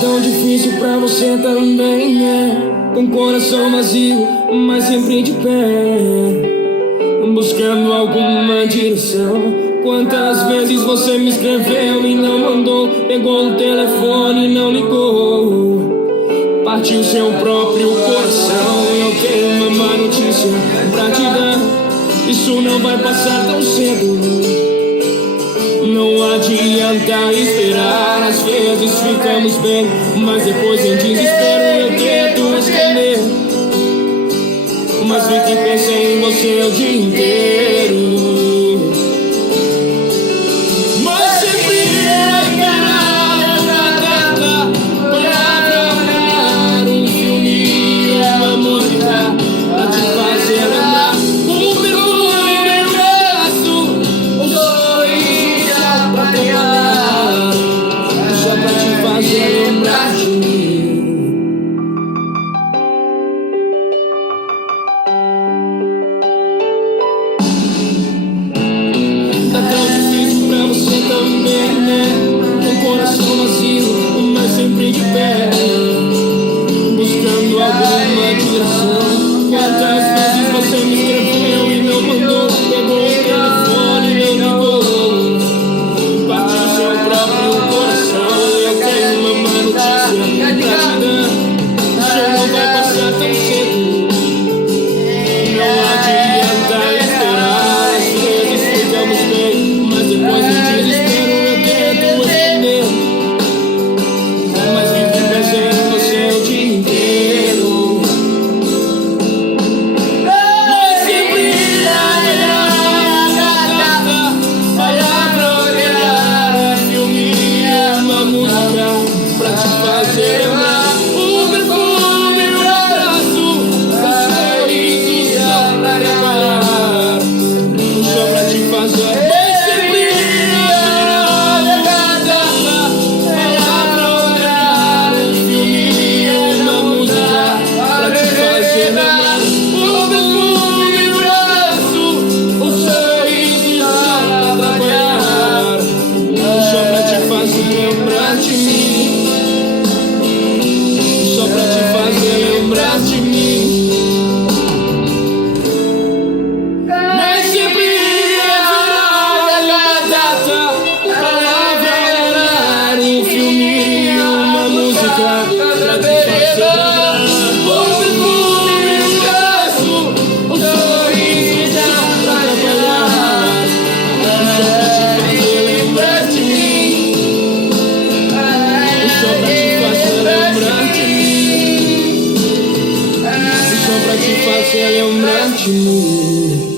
tão difícil pra você também, né? Com coração vazio, mas sempre de pé, buscando alguma direção. Quantas vezes você me escreveu e não mandou, pegou o telefone e não ligou, partiu seu próprio coração. Eu tenho uma má notícia pra te dar: isso não vai passar tão cedo. Não adianta esperar, às vezes ficamos bem, mas depois em desespero eu tento esconder. Mas vi que pensei em você o dia inteiro. Mas sempre era data para olhar um filme, uma música pra te fazer lembrar. Um perfume, um abraço, um sorriso pra te olhar, só pra te fazer lembrar de mim. Tá tão difícil pra você também, né? Com coração vazio, mas sempre de pé, buscando alguma direção. Quantas vezes você me escreveu e não mandou, pegou o telefone e não ligou, partiu seu próprio coração. Eu tenho uma má notícia pra te dar: isso não vai passar tão cedo. Não adianta esperar, às vezes ficamos bem, mas depois em desespero eu tento esconder. Mas vivo e pensei em você o dia inteiro. Mas sempre era data, palavra, olhar, filme, uma música pra te fazer lembrar. Um perfume, um abraço, um sorriso só pra reparar, só pra te fazer. Mas sempre era data, palavra, olhar, filme, uma música pra te fazer lembrar. Um perfume, um abraço, um sorriso só pra trabalhar, só pra te fazer lembrar de mim, só pra te fazer lembrar de mim. Mas sempre haverá data, palavra, horário, um filme, uma música pra te fazer lembrar. Um perfume, um abraço, um sorriso pra trabalhar, só pra te fazer lembrar de mim, só pra te fazer lembrar de mim, só pra te fazer lembrar de mim.